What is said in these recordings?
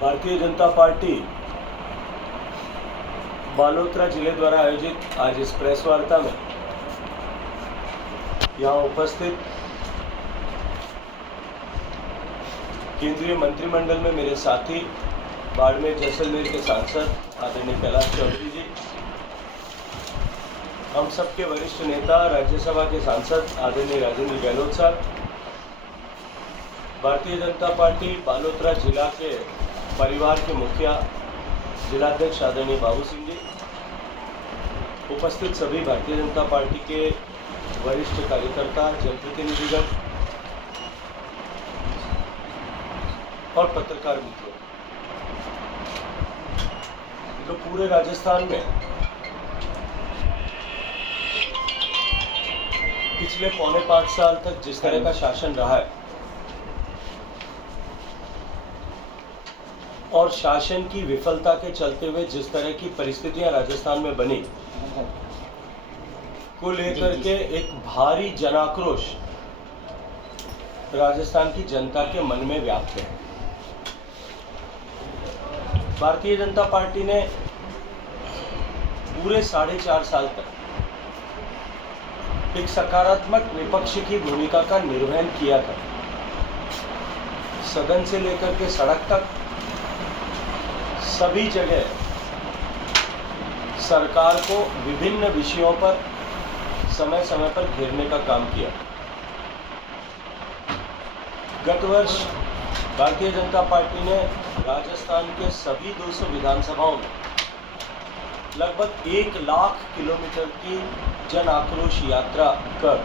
Bharatiya Janata party Balotra जिले द्वारा आयोजित आज इस प्रेस वार्ता में यहाँ उपस्थित केंद्रीय मंत्रिमंडल में मेरे साथी बाड़मेर जैसलमेर के सांसद आदरणीय कैलाश चौधरी जी, हम सबके वरिष्ठ नेता राज्यसभा के सांसद आदरणीय राजेंद्र गहलोत साहब, भारतीय जनता पार्टी बालोतरा जिला के परिवार के मुखिया जिलाध्यक्ष आदरणीय बाबू सिंह जी, उपस्थित सभी भारतीय जनता पार्टी के वरिष्ठ कार्यकर्ता, जनप्रतिनिधिगण और पत्रकार मित्रों, तो पूरे राजस्थान में पिछले 4.5 साल तक जिस तरह का शासन रहा है और शासन की विफलता के चलते हुए जिस तरह की परिस्थितियां राजस्थान में बनी को लेकर के एक भारी जनाक्रोश राजस्थान की जनता के मन में व्याप्त है। भारतीय जनता पार्टी ने पूरे 4.5 साल तक एक सकारात्मक विपक्ष की भूमिका का निर्वहन किया था। सदन से लेकर के सड़क तक सभी जगह सरकार को विभिन्न विषयों पर समय समय पर घेरने का काम किया। गत वर्ष भारतीय जनता पार्टी ने राजस्थान के सभी 200 विधानसभाओं में लगभग 1 लाख किलोमीटर की जन आक्रोश यात्रा कर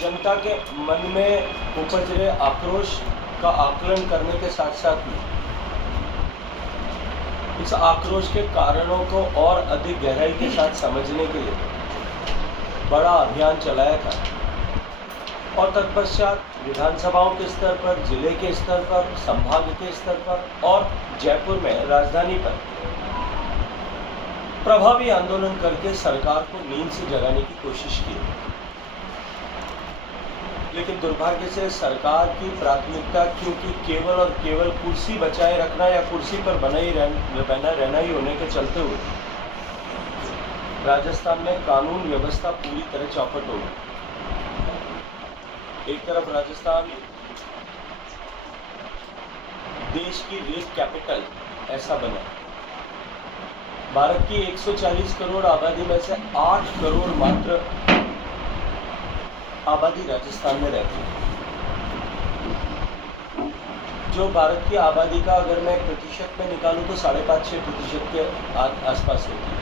जनता के मन में उपज रहे आक्रोश का आकलन करने के साथ साथ में इस आक्रोश के कारणों को और अधिक गहराई के साथ समझने के लिए बड़ा अभियान चलाया था और तत्पश्चात विधानसभाओं के स्तर पर, जिले के स्तर पर, संभाग के स्तर पर और जयपुर में राजधानी पर प्रभावी आंदोलन करके सरकार को नींद से जगाने की कोशिश की। लेकिन दुर्भाग्य से सरकार की प्राथमिकता क्योंकि केवल और केवल कुर्सी बचाए रखना या कुर्सी पर बना रहना ही होने के चलते हुए राजस्थान में कानून व्यवस्था पूरी तरह चौपट हो गई। एक तरफ राजस्थान देश की रेप कैपिटल ऐसा बना, भारत की 140 करोड़ आबादी में से 8 करोड़ मात्र आबादी राजस्थान में रहती है। जो भारत की आबादी का अगर मैं प्रतिशत में निकालूं तो 5.5-6% के आसपास होती है।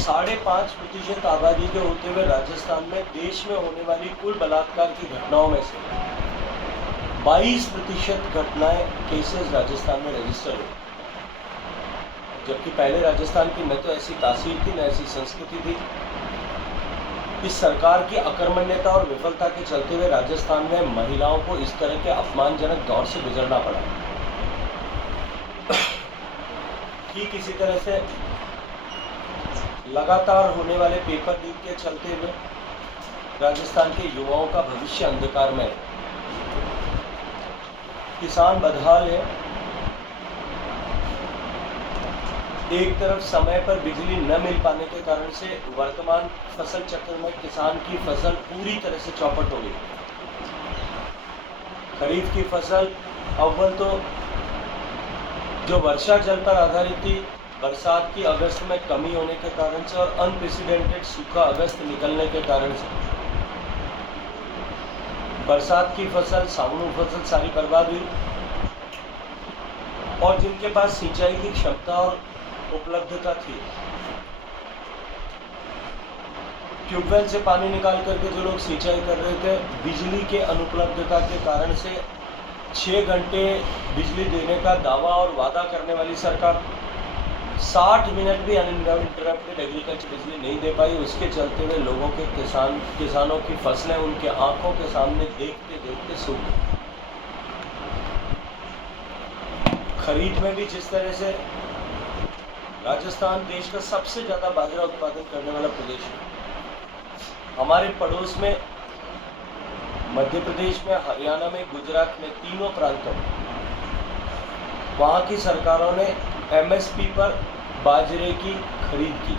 5.5% आबादी के होते हुए राजस्थान में देश में होने वाली कुल बलात्कार की घटनाओं में से 22% घटनाएं केसेस राजस्थान में रजिस्टर हुई, जबकि पहले राजस्थान की न तो ऐसी तासीर थी न ऐसी संस्कृति थी। इस सरकार की अकर्मण्यता और विफलता के चलते हुए राजस्थान में महिलाओं को इस तरह के अपमानजनक दौर से गुजरना पड़ा। ठीक इसी तरह से लगातार होने वाले पेपर लीक के चलते हुए राजस्थान के युवाओं का भविष्य अंधकार में है। किसान बदहाल है। एक तरफ समय पर बिजली न मिल पाने के कारण से वर्तमान फसल चक्र में किसान की फसल पूरी तरह से चौपट हो गई। खरीफ की फसल अव्वल तो जो वर्षा जल पर आधारित थी, बरसात की अगस्त में कमी होने के कारण से और अनप्रेसिडेंटेड सूखा अगस्त निकलने के कारण से बरसात की फसल, सावनु फसल सारी बर्बाद हुई। और जिनके पास सिंचाई की क्षमता और उपलब्धता थी, ट्यूबवेल से पानी निकाल करके जो लोग सिंचाई कर रहे थे, बिजली के अनुपलब्धता के कारण से 6 घंटे बिजली देने का दावा और वादा करने वाली सरकार 60 मिनट भी अनइंटरप्टेड एग्रीकल्चर बिजली नहीं दे पाई। उसके चलते हुए लोगों के किसानों की फसलें उनके आंखों के सामने देखते देखते सूख गई। खरीद में भी जिस तरह से राजस्थान देश का सबसे ज़्यादा बाजरा उत्पादन करने वाला प्रदेश है, हमारे पड़ोस में मध्य प्रदेश में, हरियाणा में, गुजरात में, तीनों प्रांतों में वहाँ की सरकारों ने एमएसपी पर बाजरे की खरीद की।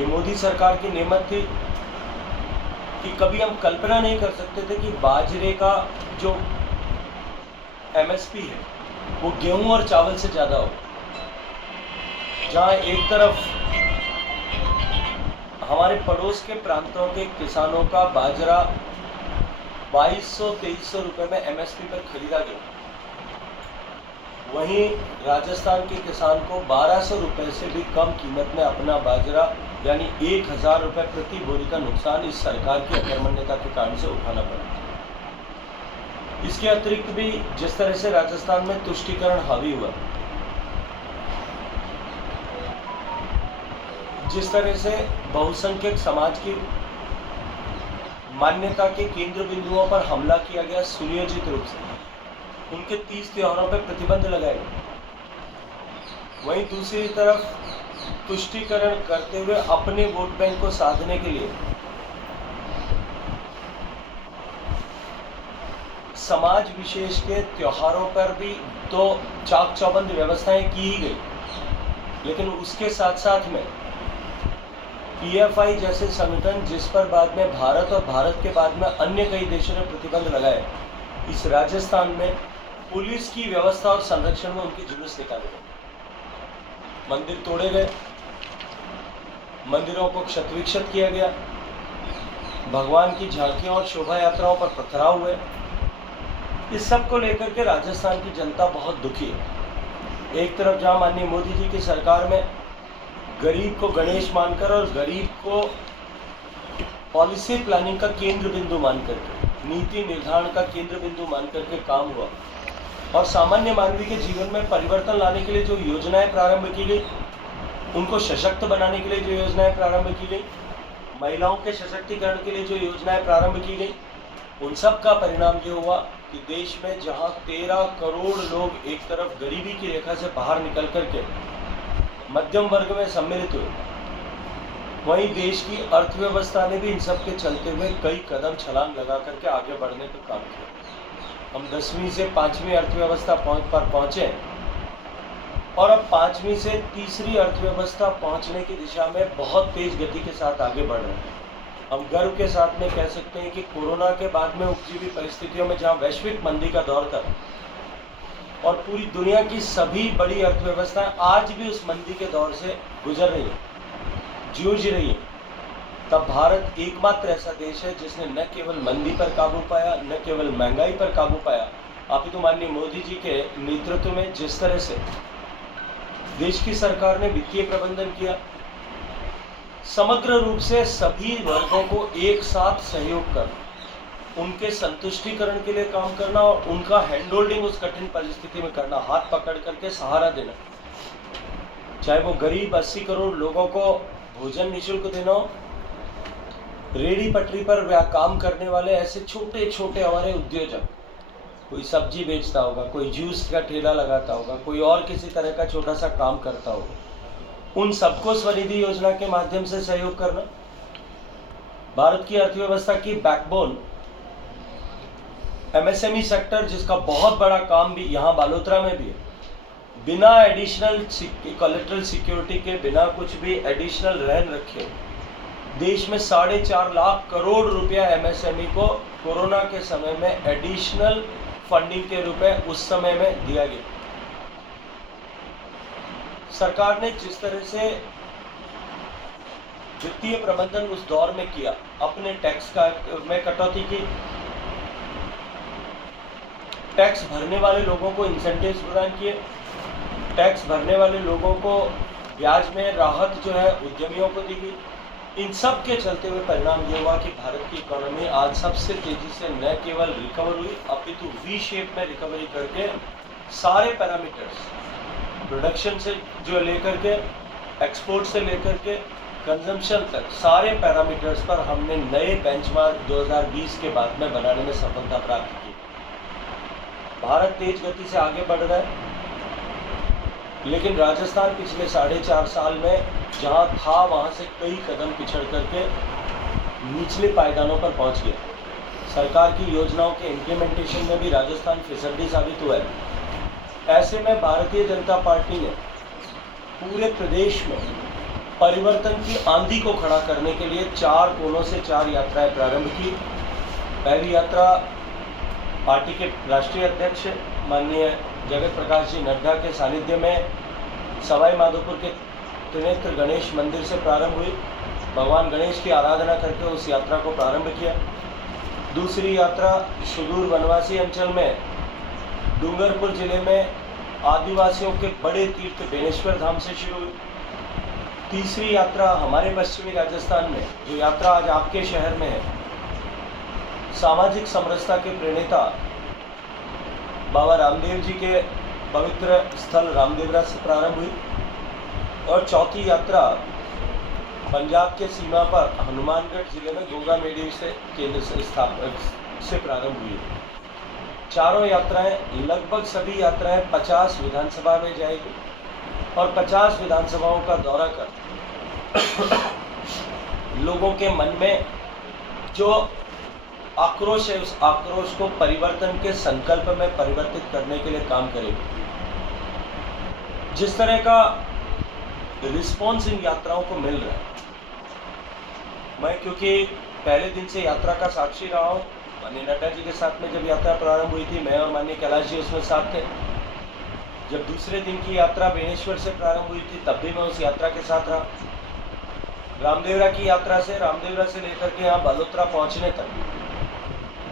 ये मोदी सरकार की नेमत थी कि कभी हम कल्पना नहीं कर सकते थे कि बाजरे का जो एमएसपी है वो गेहूं और चावल से ज़्यादा हो। जहाँ एक तरफ हमारे पड़ोस के प्रांतों के किसानों का बाजरा 2200-2300 रुपये में एमएसपी पर खरीदा गया, वहीं राजस्थान के किसान को 1200 रुपये से भी कम कीमत में अपना बाजरा यानी 1000 रुपये प्रति बोरी का नुकसान इस सरकार की अकर्मण्यता के कारण से उठाना पड़ा। इसके अतिरिक्त भी जिस तरह से राजस्थान में तुष्टीकरण हावी हुआ, जिस तरह से बहुसंख्यक समाज की मान्यता के केंद्र बिंदुओं पर हमला किया गया सुनियोजित रूप से, उनके 30 त्योहारों पर प्रतिबंध लगाए गए, वहीं दूसरी तरफ तुष्टीकरण करते हुए अपने वोट बैंक को साधने के लिए समाज विशेष के त्योहारों पर भी तो चाक चौबंद व्यवस्थाएं की ही गई, लेकिन उसके साथ साथ में पीएफआई जैसे संगठन जिस पर बाद में भारत और भारत के बाद में अन्य कई देशों ने प्रतिबंध लगाए, इस राजस्थान में पुलिस की व्यवस्था और संरक्षण में उनके जुलूस निकाले गए, मंदिर तोड़े गए, मंदिरों को क्षत-विक्षत किया गया, भगवान की झांकियों और शोभा यात्राओं पर पथराव हुए। इस सब को लेकर के राजस्थान की जनता बहुत दुखी है। एक तरफ जहां माननीय मोदी जी की सरकार में गरीब को गणेश मानकर और गरीब को पॉलिसी प्लानिंग का केंद्र बिंदु मान करके, नीति निर्धारण का केंद्र बिंदु मान करके काम हुआ और सामान्य मानवी के जीवन में परिवर्तन लाने के लिए जो योजनाएं प्रारंभ की गई, उनको सशक्त बनाने के लिए जो योजनाएं प्रारंभ की गई, महिलाओं के सशक्तिकरण के लिए जो योजनाएं प्रारंभ की गई, उन सब का परिणाम ये हुआ कि देश में जहां 13 करोड़ लोग एक तरफ गरीबी की रेखा से बाहर निकल करके मध्यम वर्ग में सम्मिलित हुए, वहीं देश की अर्थव्यवस्था ने भी इन सब के चलते हुए कई कदम छलांग लगा करके आगे बढ़ने का काम किया। हम 10वीं से 5वीं अर्थव्यवस्था पर पहुंचे और अब 5वीं से तीसरी अर्थव्यवस्था पहुंचने की दिशा में बहुत तेज गति के साथ आगे बढ़ रहे हैं। हम गर्व के साथ में कह सकते हैं कि कोरोना के बाद में उपजी हुई परिस्थितियों में जहां वैश्विक मंदी का दौर था और पूरी दुनिया की सभी बड़ी अर्थव्यवस्थाएं आज भी उस मंदी के दौर से गुजर रही है, जूझ रही है, तब भारत एकमात्र ऐसा देश है जिसने न केवल मंदी पर काबू पाया, न केवल महंगाई पर काबू पाया, अपितु माननीय मोदी जी के नेतृत्व में जिस तरह से देश की सरकार ने वित्तीय प्रबंधन किया, समग्र रूप से सभी वर्गों को एक साथ सहयोग कर उनके संतुष्टिकरण के लिए काम करना और उनका हैंड होल्डिंग उस कठिन परिस्थिति में करना, हाथ पकड़ करके सहारा देना, चाहे वो गरीब 80 करोड़ लोगों को भोजन निःशुल्क देना हो, रेडी पटरी पर काम करने वाले ऐसे छोटे छोटे हमारे उद्योजक, कोई सब्जी बेचता होगा, कोई जूस का ठेला लगाता होगा, कोई और किसी तरह का छोटा सा काम करता होगा, उन सबको स्वनिधि योजना के माध्यम से सहयोग करना। भारत की अर्थव्यवस्था की बैकबोन एमएसएमई सेक्टर, जिसका बहुत बड़ा काम भी यहाँ बालोतरा में भी है, बिना एडिशनल कोलेटरल सिक्योरिटी के, बिना कुछ भी एडिशनल रहन रखे देश में 4.5 लाख करोड़ रुपया एमएसएमई को कोरोना के समय में एडिशनल फंडिंग के रूप में उस समय में दिया गया। सरकार ने जिस तरह से वित्तीय प्रबंधन उस दौर में किया, अपने टैक्स का में कटौती की, टैक्स भरने वाले लोगों को इंसेंटिव्स प्रदान किए, टैक्स भरने वाले लोगों को ब्याज में राहत जो है उद्यमियों को दी गई। इन सब के चलते हुए परिणाम ये हुआ कि भारत की इकोनॉमी आज सबसे तेजी से न केवल रिकवर हुई, अपितु वी शेप में रिकवरी करके सारे पैरामीटर्स, प्रोडक्शन से जो लेकर के एक्सपोर्ट से लेकर के कंजम्पशन तक, सारे पैरामीटर्स पर हमने नए बेंचमार्क 2020 के बाद में बनाने में सफलता प्राप्त की। भारत तेज गति से आगे बढ़ रहा है, लेकिन राजस्थान पिछले 4.5 साल में जहां था वहां से कई कदम पिछड़ करके निचले पायदानों पर पहुंच गया। सरकार की योजनाओं के इम्प्लीमेंटेशन में भी राजस्थान फिसड्डी साबित हुआ है। ऐसे में भारतीय जनता पार्टी ने पूरे प्रदेश में परिवर्तन की आंधी को खड़ा करने के लिए 4 कोनों से 4 यात्राएं प्रारंभ की। पहली यात्रा पार्टी के राष्ट्रीय अध्यक्ष माननीय जगत प्रकाश जी नड्डा के सानिध्य में सवाई माधोपुर के त्रिनेत्र गणेश मंदिर से प्रारंभ हुई। भगवान गणेश की आराधना करके उस यात्रा को प्रारंभ किया। दूसरी यात्रा सुदूर वनवासी अंचल में डूंगरपुर जिले में आदिवासियों के बड़े तीर्थ बेनेश्वर धाम से शुरू हुई। तीसरी यात्रा हमारे पश्चिमी राजस्थान में, जो यात्रा आज आपके शहर में है, सामाजिक समरसता के प्रणेता बाबा रामदेव जी के पवित्र स्थल रामदेवरा से प्रारंभ हुई। और चौथी यात्रा पंजाब के सीमा पर हनुमानगढ़ जिले में गोगा मेडी से केंद्र से प्रारंभ हुई। चारों यात्राएं, लगभग सभी यात्राएं 50 विधानसभा में जाएगी और 50 विधानसभाओं का दौरा कर लोगों के मन में जो आक्रोश है, उस आक्रोश को परिवर्तन के संकल्प में परिवर्तित करने के लिए काम करेगी। जिस तरह का रिस्पॉन्स इन यात्राओं को मिल रहा है, मैं क्योंकि पहले दिन से यात्रा का साक्षी रहा हूँ। माननीय नड्डा जी के साथ में जब यात्रा प्रारंभ हुई थी, मैं और माननीय कैलाश जी उसमें साथ थे। जब दूसरे दिन की यात्रा बेनेश्वर से प्रारंभ हुई थी, तब भी मैं उस यात्रा के साथ रहा। रामदेवरा की यात्रा से, रामदेवरा से लेकर के यहाँ बालोतरा पहुँचने तक,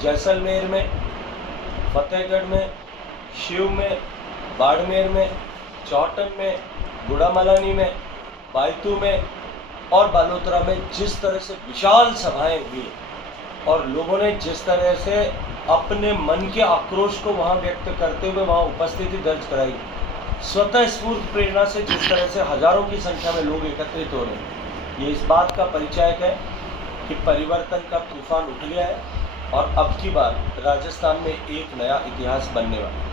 जैसलमेर में, फतेहगढ़ में, शिव में, बाड़मेर में, चौहटन में, गुड़ामलानी में, बायतू में और बालोतरा में जिस तरह से विशाल सभाएं हुई और लोगों ने जिस तरह से अपने मन के आक्रोश को वहां व्यक्त करते हुए वहां उपस्थिति दर्ज कराई, स्वतः स्फूर्त प्रेरणा से जिस तरह से हजारों की संख्या में लोग एकत्रित हो रहे हैं, ये इस बात का परिचायक है कि परिवर्तन का तूफान उठ गया है और अब की बार राजस्थान में एक नया इतिहास बनने वाला है।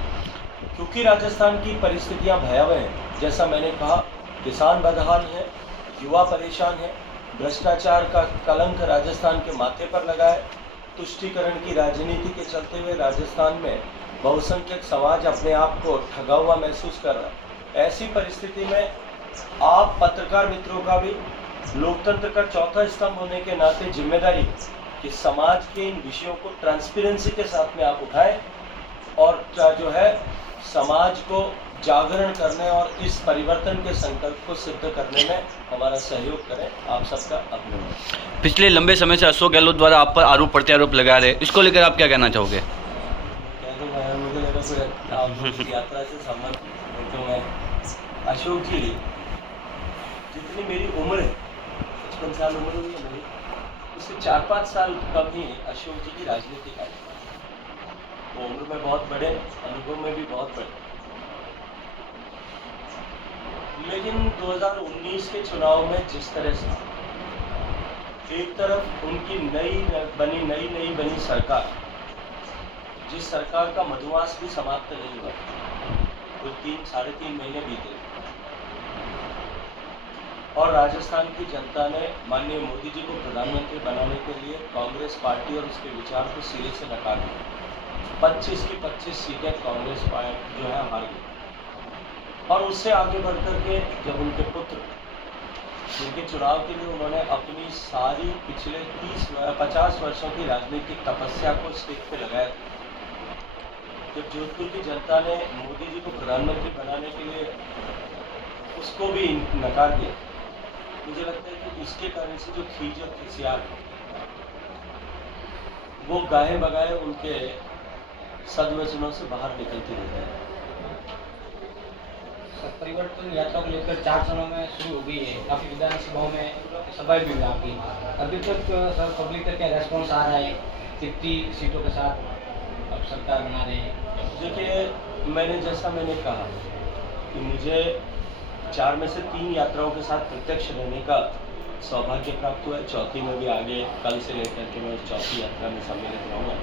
क्योंकि राजस्थान की परिस्थितियां भयावह हैं, जैसा मैंने कहा, किसान बदहाल है, युवा परेशान है, भ्रष्टाचार का कलंक राजस्थान के माथे पर लगा है, तुष्टीकरण की राजनीति के चलते हुए राजस्थान में बहुसंख्यक समाज अपने आप को ठगा हुआ महसूस कर रहा है। ऐसी परिस्थिति में आप पत्रकार मित्रों का भी लोकतंत्र का चौथा स्तंभ होने के नाते जिम्मेदारी कि समाज के इन विषयों को ट्रांसपेरेंसी के साथ में आप उठाएं और जो है समाज को जागरण करने और इस परिवर्तन के संकल्प को सिद्ध करने में हमारा सहयोग करें। आप सबका अभिनंदन। पिछले लंबे समय से अशोक गहलोत द्वारा आप पर आरोप प्रत्यारोप लगा रहे, इसको लेकर आप क्या कहना चाहोगे? कह दो भाई, मुझे लगा कोई आप यात्रा से संबंध है तो मैं अशोक जी, जितनी मेरी उम्र है, 55 साल उम्र हुई है मेरी, उससे 4-5 साल कम ही अशोक जी की राजनीतिक आयु। वो उम्र में बहुत बड़े, अनुभव में भी बहुत बड़े, लेकिन 2019 के चुनाव में जिस तरह से एक तरफ उनकी नई बनी सरकार, जिस सरकार का मधुमास भी समाप्त नहीं हुआ, कुल 3-3.5 महीने बीते और राजस्थान की जनता ने माननीय मोदी जी को प्रधानमंत्री बनाने के लिए कांग्रेस पार्टी और उसके विचार को सिरे से नकार दिया। 25 की 25 सीटें कांग्रेस पार्टी जो है हार गई। और उससे आगे बढ़ कर के जब उनके पुत्र, उनके चुनाव के लिए उन्होंने अपनी सारी पिछले 50 वर्षों की राजनीतिक तपस्या को स्टेज पे लगाया, जब जोधपुर की जनता ने मोदी जी को प्रधानमंत्री बनाने के लिए उसको भी नकार दिया, मुझे लगता है कि उसके कारण से जो खींच और खिसियार वो गाहे बगाए उनके सदवचनों से बाहर निकलते रहते हैं। परिवर्तन यात्रा को लेकर 4 चरणों में शुरू हो गई है, काफ़ी विधानसभाओं में सभाएं भी हुई आपकी। अभी तक सर पब्लिक का क्या रेस्पॉन्स आ रहा है? कितनी सीटों के साथ अब सरकार बना रहे हैं? देखिए, मैंने कहा कि मुझे 4 में से 3 यात्राओं के साथ प्रत्यक्ष रहने का सौभाग्य प्राप्त हुआ है। चौथी में भी आगे कल से लेकर के मैं चौथी यात्रा में सम्मिलित रहूँगा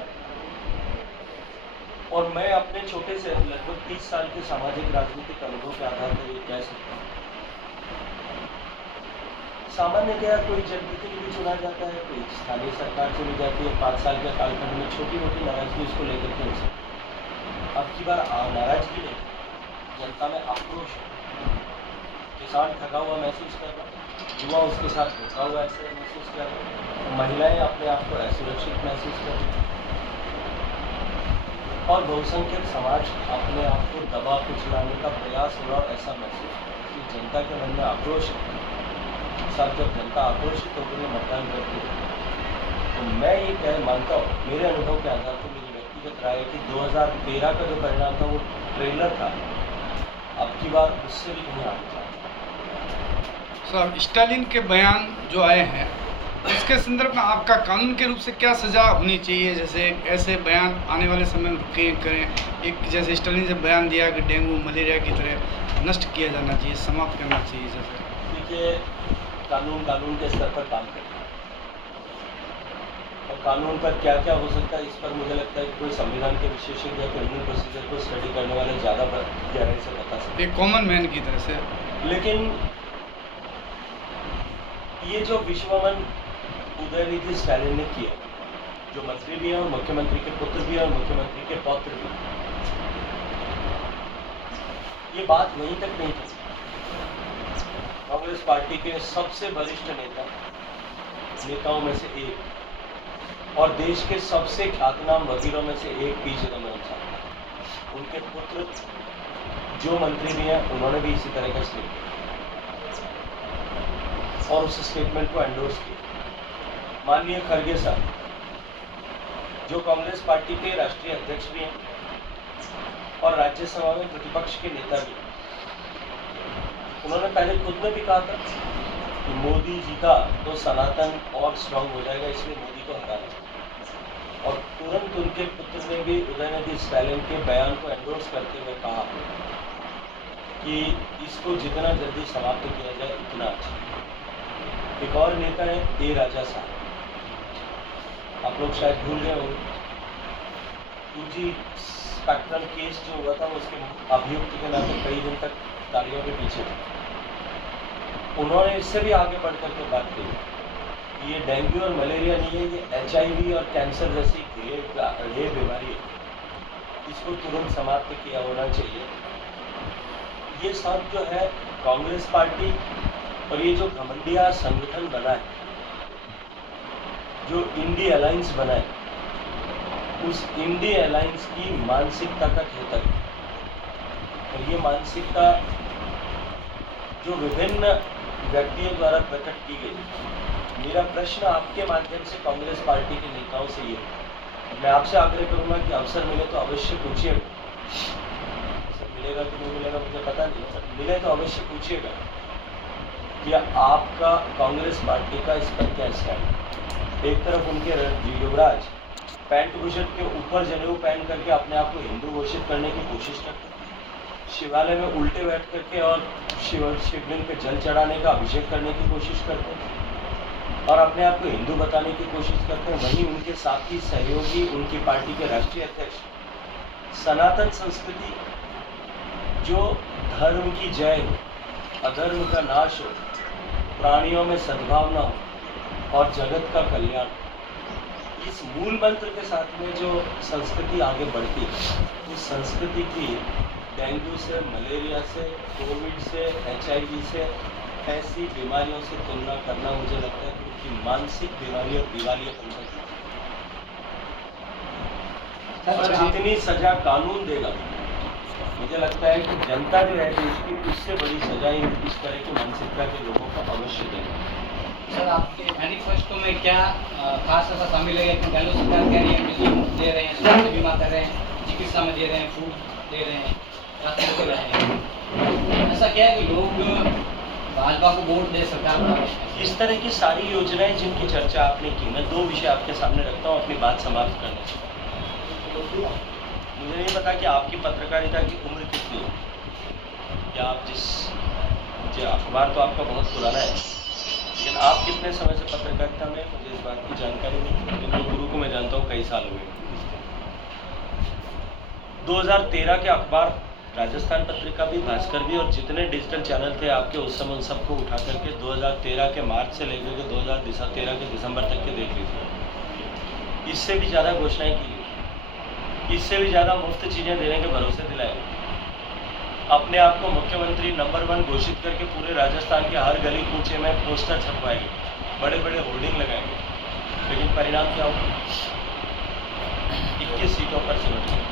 और मैं अपने छोटे से लगभग 30 साल के सामाजिक राजनीतिक अनुभव के आधार पर ये कह सकता हूँ, सामान्यतया कोई जनप्रतिनिधि चुना जाता है, कोई स्थानीय सरकार चुनी जाती है, 5 साल के कालखंड में छोटी मोटी नाराजगी उसको लेकर के हो सकती। अब की बार नाराजगी नहीं, जनता में आक्रोश है। किसान थका हुआ महसूस कर रहा है, युवा उसके साथ धोखा हुआ ऐसे महसूस कर रहे हैं, महिलाएं अपने आप को असुरक्षित महसूस कर रही हैं, और बहुसंख्यक समाज अपने आप को दबा कुचलाने का प्रयास हो रहा है ऐसा महसूस कर रहा है। जनता के मन में आक्रोश है। साथ जब जनता आक्रोशित होकर मतदान करती है तो मैं ये मानता हूँ, मेरे अनुभव के आधार पर मेरी व्यक्तिगत राय है कि 2013 का जो परिणाम था वो ट्रेलर था, अब की बार उससे भी कहीं आगे था। सर, स्टालिन के बयान जो आए हैं इसके संदर्भ में आपका कानून के रूप से क्या सज़ा होनी चाहिए? जैसे ऐसे बयान आने वाले समय में रुके करें, एक जैसे स्टालिन ने जब बयान दिया कि डेंगू मलेरिया की तरह नष्ट किया जाना चाहिए, समाप्त करना चाहिए, जैसे देखिए कानून के स्तर पर काम करता है और कानून पर क्या क्या हो सकता है इस पर मुझे लगता है कि कोई संविधान के विशेषज्ञ या क्रिमिनल प्रोसीजर को स्टडी करने वाले ज़्यादा गहराई से बता सकते एक कॉमन मैन की तरह से। हैं। लेकिन ये जो विश्वमन उदयनिधि स्टालिन ने किया, जो मंत्री भी हैं और मुख्यमंत्री के पुत्र भी हैं और मुख्यमंत्री के पौत्र भी हैं, ये बात वहीं तक नहीं थी। कांग्रेस पार्टी के सबसे वरिष्ठ नेताओं में से एक और देश के सबसे ख्यातनाम वकीलों में से एक पी चिदम्बरम साहब, उनके पुत्र जो मंत्री भी हैं उन्होंने भी इसी तरह का स्टेटमेंट और उस स्टेटमेंट को एंडोर्स किया। माननीय खड़गे साहब जो कांग्रेस पार्टी के राष्ट्रीय अध्यक्ष भी हैं और राज्यसभा में प्रतिपक्ष के नेता भी हैं, उन्होंने पहले खुद में भी कहा था कि मोदी जीता तो सनातन और स्ट्रांग हो जाएगा, इसलिए मोदी को हराना। और तुरंत उनके पुत्र ने भी उदयनिधि स्टालिन के बयान को एंडोर्स करते हुए कहा कि इसको जितना जल्दी समाप्त किया जाए उतना अच्छा। एक और नेता है ए राजा साहब, आप लोग शायद भूल गए होंगे, 2G स्पेक्ट्रम केस जो हुआ था उसके अभियुक्त के नाते कई दिन तक तालियों के पीछे थे। उन्होंने इससे भी आगे बढ़ करके बात की कि ये डेंगू और मलेरिया नहीं है, ये HIV और कैंसर जैसी घरेलू बीमारी है, इसको तुरंत समाप्त किया होना चाहिए। ये सब जो है कांग्रेस पार्टी और ये जो घमंडिया संगठन बना है, जो इंडी अलायंस बना है, उस इंडी अलायंस की मानसिकता का द्योतक है। और ये मानसिकता जो विभिन्न व्यक्तियों द्वारा प्रकट की गई। मेरा प्रश्न आपके माध्यम से कांग्रेस पार्टी के नेताओं से ये, मैं आपसे आग्रह करूंगा कि अवसर मिले तो अवश्य पूछिएगा, अवसर मिलेगा कि नहीं मिलेगा मुझे पता नहीं, मिले तो अवश्य पूछिएगा कि आपका कांग्रेस पार्टी का इस पर क्या स्टैंड। एक तरफ उनके युवराज पैंट बुशर्ट के ऊपर जनेऊ पहन करके अपने आप को हिंदू घोषित करने की कोशिश करते हैं, शिवालय में उल्टे बैठ करके और शिवलिंग पे जल चढ़ाने का अभिषेक करने की कोशिश करते हैं और अपने आप को हिंदू बताने की कोशिश करते हैं। वहीं उनके साथी सहयोगी उनकी पार्टी के राष्ट्रीय अध्यक्ष सनातन संस्कृति जो धर्म की जय हो, अधर्म का नाश हो, प्राणियों में सद्भावना हो और जगत का कल्याण, इस मूल मंत्र के साथ में जो संस्कृति आगे बढ़ती है, उस संस्कृति की डेंगू से, मलेरिया से, कोविड से, HIV से, ऐसी बीमारियों से तुलना करना मुझे लगता है कि उनकी मानसिक बीमारी और दिवालियापन और जितनी सजा कानून देगा, मुझे लगता है कि जनता जो है देश की, उससे बड़ी सजा इस तरह की मानसिकता के लोगों को अवश्य देगी। सर, आपके मैनिफेस्टो में क्या खास ऐसा शामिल है कि गहलोत सरकार कह रही है बिजली मुफ्त दे रहे हैं, स्वास्थ्य बीमा कर रहे हैं, चिकित्सा में दे रहे हैं, फूड दे रहे हैं, राशन दे रहे हैं, ऐसा क्या है कि लोग भाजपा को वोट दे सरकार बना रहे हैं? इस तरह की सारी योजनाएं जिनकी चर्चा आपने की, मैं 2 विषय आपके सामने रखता हूँ अपनी बात समाप्त करने से। मुझे नहीं पता कि आपकी पत्रकारिता की उम्र कितनी है, या आप जो अखबार तो आपका बहुत पुराना है, लेकिन आप कितने समय से पत्रकारिता में, मुझे इस बात की जानकारी नहीं है, लेकिन मैं गुरु को मैं जानता हूँ कई साल हुए। 2013 के अखबार राजस्थान पत्रिका भी, भास्कर भी और जितने डिजिटल चैनल थे आपके उस समय, उन सबको उठा करके 2013 के मार्च से लेकर के 2013 के दिसंबर तक के देख लीजिए। इससे भी ज़्यादा घोषणाएं की, इससे भी ज़्यादा मुफ्त चीज़ें देने के भरोसे दिलाए, अपने आप को मुख्यमंत्री नंबर 1 घोषित करके पूरे राजस्थान के हर गली कूचे में पोस्टर छपवाएंगे, बड़े बड़े होर्डिंग लगाएंगे, लेकिन परिणाम क्या होगा? 21 सीटों पर सिमट गए।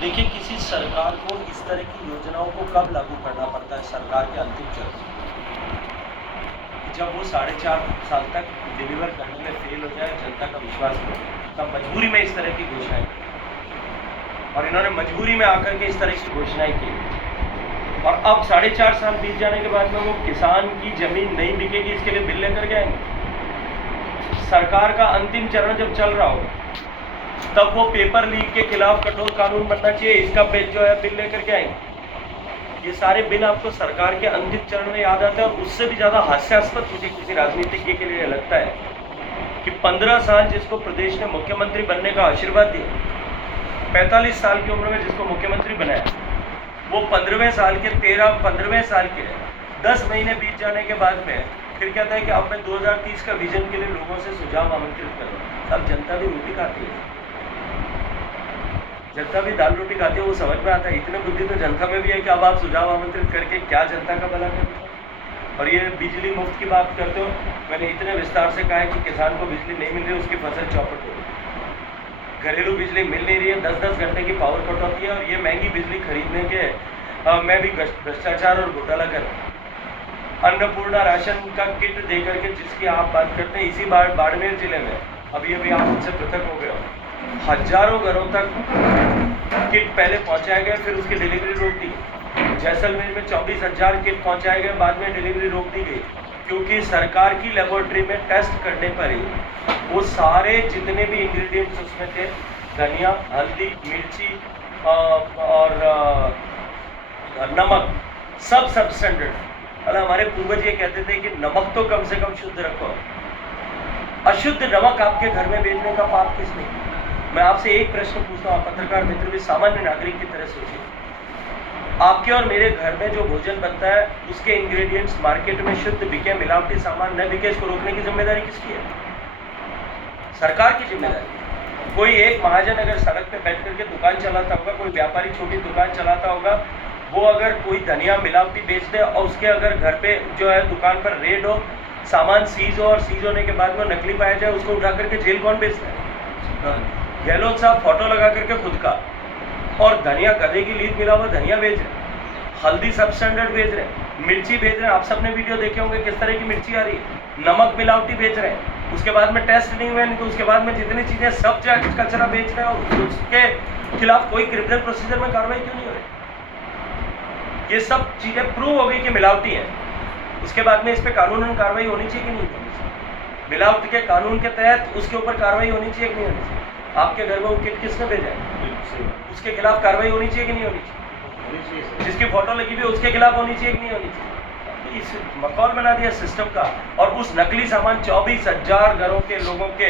देखिए, किसी सरकार को इस तरह की योजनाओं को कब लागू करना पड़ता है सरकार के अंतिम चरण में? जब वो 4.5 साल तक डिलीवर करने में फेल हो जाए, जनता का विश्वास हो, तब मजबूरी में इस तरह की घोषणाएं की। और इन्होंने मजबूरी में आकर के इस तरह की घोषणाएं की। और अब 4.5 साल बीत जाने के बाद में वो किसान की जमीन नहीं बिकेगी, इसके लिए बिल लेकर के आएंगे। सरकार का अंतिम चरण जब चल रहा हो, तब वो पेपर लीक के खिलाफ कठोर कानून बनना चाहिए, इसका बिल जो है बिल लेकर के आएंगे। ये सारे बिल आपको सरकार के अंतिम चरण में याद आते हैं। और उससे भी ज़्यादा हास्यास्पद मुझे किसी राजनीतिज्ञ के लिए लगता है कि 15 साल जिसको प्रदेश ने मुख्यमंत्री बनने का आशीर्वाद दिया, 45 साल की उम्र में जिसको मुख्यमंत्री बनाया, वो 15वें साल के 10 महीने बीत जाने के बाद में फिर कहता है कि अब मैं 2030 का विजन के लिए लोगों से सुझाव आमंत्रित करूँगा। अब जनता भी रोटी खाती है, जनता भी दाल रोटी खाती है, वो समझ में आता है। इतने बुद्धि तो जनता में भी है कि अब आप सुझाव आमंत्रित करके क्या जनता का भला करें। और ये बिजली मुफ्त की बात करते हो, मैंने इतने विस्तार से कहा है कि किसान को बिजली नहीं मिल रही, उसकी फसल चौपट हो रही, घरेलू बिजली मिल नहीं रही है, 10-10 घंटे की पावर कट होती है। और ये महंगी बिजली खरीदने के मैं भी भ्रष्टाचार और घोटाला कर रहा हूँ। अन्नपूर्णा राशन का किट दे करके जिसकी आप बात करते हैं, इसी बाड़मेर जिले में अभी आप उनसे पृथक हो गए हो, हजारों घरों तक किट पहले पहुंचाए गए, फिर उसकी डिलीवरी रोक दी। जैसलमेर में 24,000 किट पहुंचाए गए, बाद में डिलीवरी रोक दी गई, क्योंकि सरकार की लेबोरेटरी में टेस्ट करने पर ही वो सारे जितने भी इंग्रेडिएंट्स उसमें थे, धनिया, हल्दी, मिर्ची और नमक, सब स्टैंडर्ड। हमारे पूर्वज ये कहते थे कि नमक तो कम से कम शुद्ध रखो। अशुद्ध नमक आपके घर में बेचने का पाप किसने किया? मैं आपसे एक प्रश्न पूछता हूँ, आप पत्रकार मित्र भी सामान्य नागरिक की तरह सोचिए। आपके और मेरे घर में जो भोजन बनता है, उसके इंग्रेडिएंट्स मार्केट में शुद्ध बिके, मिलावटी सामान न बिके, इसको रोकने की जिम्मेदारी किसकी है? सरकार की जिम्मेदारी। कोई एक महाजन अगर सड़क पे बैठ करके दुकान चलाता होगा, कोई व्यापारी छोटी दुकान चलाता होगा, वो अगर कोई धनिया मिलावटी बेच दे और उसके अगर घर पे जो है दुकान पर रेड हो, सामान सीज हो और सीज होने के बाद में नकली पाया जाए, उसको उठा करके जेल कौन बेचता है? गहलोत साहब फोटो लगा करके खुद का, और धनिया गधे की लीद मिला हुआ धनिया बेच रहे, हल्दी सब स्टैंडर्ड बेच रहे, मिर्ची बेच रहे हैं। आप सबने वीडियो देखे होंगे किस तरह की मिर्ची आ रही है, नमक मिलावटी बेच रहे हैं, उसके बाद में टेस्ट नहीं हुए, तो उसके बाद में जितनी चीज़ें सब कचरा बेच रहे हैं, उसके खिलाफ कोई क्रिमिनल प्रोसीजर में कार्रवाई क्यों नहीं हो रही? ये सब चीज़ें प्रूव हो गई कि मिलावटी है, उसके बाद में इस पर कानूनन कार्रवाई होनी चाहिए कि नहीं होनी चाहिए? मिलावट के कानून के तहत उसके ऊपर कार्रवाई होनी चाहिए कि नहीं होनी चाहिए? आपके घर में वो किट किसने भेजा है, उसके खिलाफ कार्रवाई होनी चाहिए कि नहीं होनी चाहिए? जिसकी फोटो लगी हुई है उसके खिलाफ होनी चाहिए कि नहीं होनी चाहिए? इस मखौल बना दिया सिस्टम का। और उस नकली सामान 24,000 घरों के लोगों के,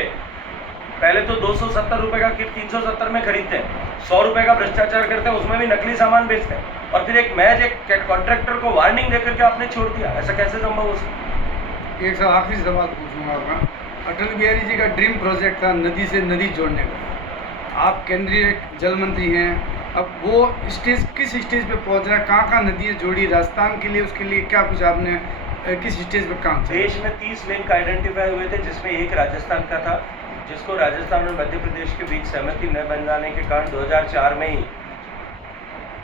पहले तो 270 रुपए का किट 370 में खरीदते हैं, 100 रुपए का भ्रष्टाचार करते हैं, उसमें भी नकली सामान बेचते हैं, और फिर एक कॉन्ट्रैक्टर को वार्निंग देकर के आपने छोड़ दिया। ऐसा कैसे संभव हो सकता? एक आखिरी सवाल पूछूंगा आपका। अटल बिहारी जी का ड्रीम प्रोजेक्ट था नदी से नदी जोड़ने का। आप केंद्रीय जल मंत्री हैं, अब वो स्टेज किस स्टेज पे पहुंच रहा है? कहाँ नदियाँ जोड़ी राजस्थान के लिए, उसके लिए क्या कुछ आपने किस स्टेज पे काम किया? देश में 30 लिंक आइडेंटिफाई हुए थे, जिसमें एक राजस्थान का था, जिसको राजस्थान और मध्य प्रदेश के बीच सहमति न बन जाने के कारण 2004 में ही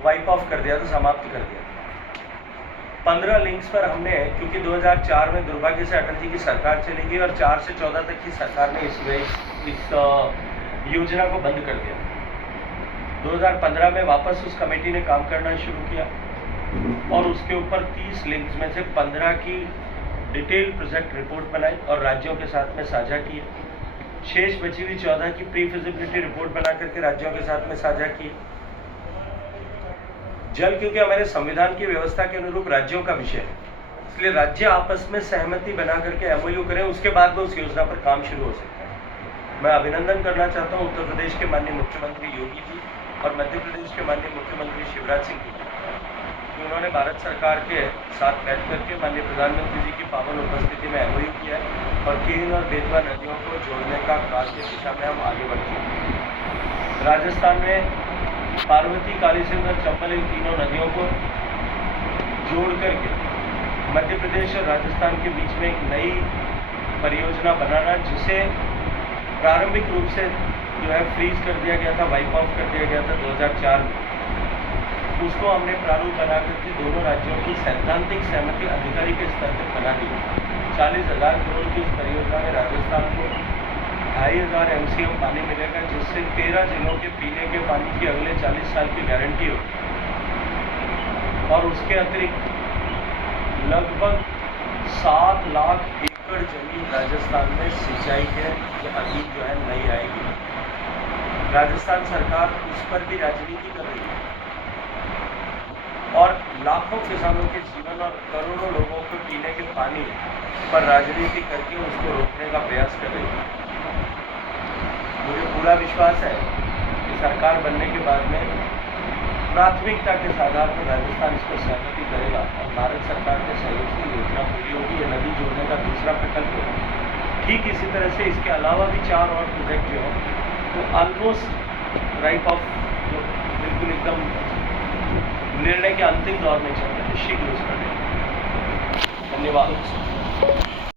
वाइप ऑफ कर दिया था, समाप्त कर दिया। 15 लिंक्स पर हमने, क्योंकि 2004 में दुर्भाग्य से अटल जी की सरकार चली गई और 4 से 14 तक की सरकार ने इस योजना को बंद कर दिया। 2015 में वापस उस कमेटी ने काम करना शुरू किया और उसके ऊपर 30 लिंक्स में से 15 की डिटेल प्रोजेक्ट रिपोर्ट बनाई और राज्यों के साथ में साझा की। शेष बची हुई 14 की प्री फिजिबिलिटी रिपोर्ट बना करके राज्यों के साथ में साझा की। जल क्योंकि हमारे संविधान की व्यवस्था के अनुरूप राज्यों का विषय है, इसलिए राज्य आपस में सहमति बना करके एमओयू करें, उसके बाद में उस योजना पर काम शुरू हो सकता है। मैं अभिनंदन करना चाहता हूं उत्तर प्रदेश के माननीय मुख्यमंत्री योगी जी और मध्य प्रदेश के माननीय मुख्यमंत्री शिवराज सिंह की कि उन्होंने भारत सरकार के साथ बैठ करके माननीय प्रधानमंत्री जी की पावन उपस्थिति में MOU किया है और केन और बेतवा नदियों को जोड़ने का कार्य की दिशा में हम आगे बढ़ते हैं। राजस्थान में पार्वती, काली सिंध और चंबल इन तीनों नदियों को जोड़ करके मध्य प्रदेश और राजस्थान के बीच में एक नई परियोजना बनाना, जिसे प्रारंभिक रूप से जो है फ्रीज कर दिया गया था, वाइप ऑफ कर दिया गया था 2004 में। उसको हमने प्रारूप बना करके दोनों राज्यों की सैद्धांतिक सहमति अधिकारी के स्तर तक बना दी। 40,000 करोड़ की इस परियोजना में राजस्थान को 2,500 MCM पानी मिलेगा, जिससे 13 जिलों के पीने के पानी की अगले 40 साल की गारंटी हो। और उसके अतिरिक्त लगभग 7 लाख एकड़ जमीन राजस्थान में सिंचाई के अधीन जो है नहीं आएगी। राजस्थान सरकार उस पर भी राजनीति कर रही है और लाखों किसानों के जीवन और करोड़ों लोगों को पीने के पानी पर राजनीति करके उसको रोकने का प्रयास कर रही है। मुझे पूरा विश्वास है कि सरकार बनने के बाद में प्राथमिकता के आधार पर राजस्थान इसको सहमति करेगा और भारत सरकार के सहयोग से योजना पूरी होगी। ये नदी जोड़ने का दूसरा प्रकल्प होगा। ठीक इसी तरह से इसके अलावा भी 4 और प्रोजेक्ट जो हैं वो ऑलमोस्ट राइप ऑफ जो बिल्कुल एकदम निर्णय के अंतिम दौर में चल रहे हैं, शीघ्र उस पर धन्यवाद।